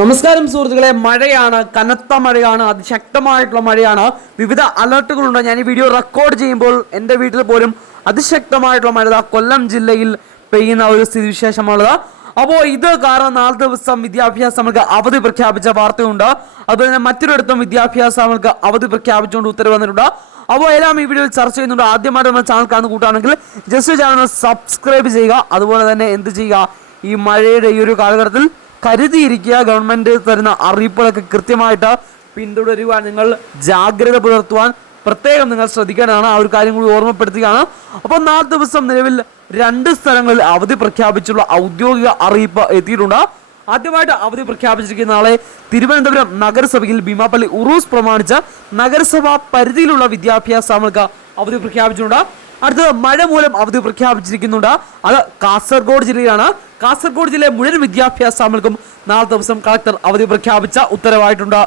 നമസ്കാരം സുഹൃത്തുക്കളെ, മഴയാണ്, കനത്ത മഴയാണ്, അതിശക്തമായിട്ടുള്ള മഴയാണ്. വിവിധ അലർട്ടുകളുണ്ട്. ഞാൻ ഈ വീഡിയോ റെക്കോർഡ് ചെയ്യുമ്പോൾ എൻ്റെ വീട്ടിൽ പോലും അതിശക്തമായിട്ടുള്ള മഴ കൊല്ലം ജില്ലയിൽ പെയ്യുന്ന ഒരു സ്ഥിതിവിശേഷമാണുള്ളത്. അപ്പോൾ ഇത് കാരണം 4 ദിവസം വിദ്യാഭ്യാസങ്ങൾക്ക് അവധി പ്രഖ്യാപിച്ച വാർത്തയുണ്ട്. അതുപോലെ തന്നെ മറ്റൊരിടത്തും വിദ്യാഭ്യാസങ്ങൾക്ക് അവധി പ്രഖ്യാപിച്ചുകൊണ്ട് ഉത്തരവ് വന്നിട്ടുണ്ട്. അപ്പോൾ എല്ലാം ഈ വീഡിയോയിൽ ചർച്ച ചെയ്യുന്നുണ്ട്. ആദ്യമായിട്ട് നമ്മുടെ ചാനൽ കാണുന്ന കൂട്ടാണെങ്കിൽ ജസ്റ്റ് ചാനൽ സബ്സ്ക്രൈബ് ചെയ്യുക. അതുപോലെ തന്നെ എന്ത് ചെയ്യുക, ഈ മഴയുടെ ഈ ഒരു കാലഘട്ടത്തിൽ കരുതിയിരിക്കുക. ഗവൺമെന്റ് തരുന്ന അറിയിപ്പുകളൊക്കെ കൃത്യമായിട്ട് പിന്തുടരുവാൻ, നിങ്ങൾ ജാഗ്രത പുലർത്തുവാൻ പ്രത്യേകം നിങ്ങൾ ശ്രദ്ധിക്കേണ്ടതാണ്. ആ ഒരു കാര്യം കൂടി ഓർമ്മപ്പെടുത്തുകയാണ്. അപ്പോൾ 4 ദിവസം നിലവിൽ 2 സ്ഥലങ്ങളിൽ അവധി പ്രഖ്യാപിച്ചുള്ള ഔദ്യോഗിക അറിയിപ്പ് എത്തിയിട്ടുണ്ട്. ആദ്യമായിട്ട് അവധി പ്രഖ്യാപിച്ചിരിക്കുന്ന നാളെ തിരുവനന്തപുരം നഗരസഭയിൽ ഭീമാപ്പള്ളി ഉറൂസ് പ്രമാണിച്ച് നഗരസഭാ പരിധിയിലുള്ള വിദ്യാഭ്യാസങ്ങൾക്ക് അവധി പ്രഖ്യാപിച്ചിട്ടുണ്ട്. അടുത്തത് മഴ മൂലം അവധി പ്രഖ്യാപിച്ചിരിക്കുന്നുണ്ട്. അത് കാസർഗോഡ് ജില്ലയിലാണ്. കാസർഗോഡ് ജില്ലയിലെ മുഴുവൻ വിദ്യാഭ്യാസ സ്ഥാപനങ്ങൾക്കും 4 ദിവസം കളക്ടർ അവധി പ്രഖ്യാപിച്ച ഉത്തരവായിട്ടുണ്ട്.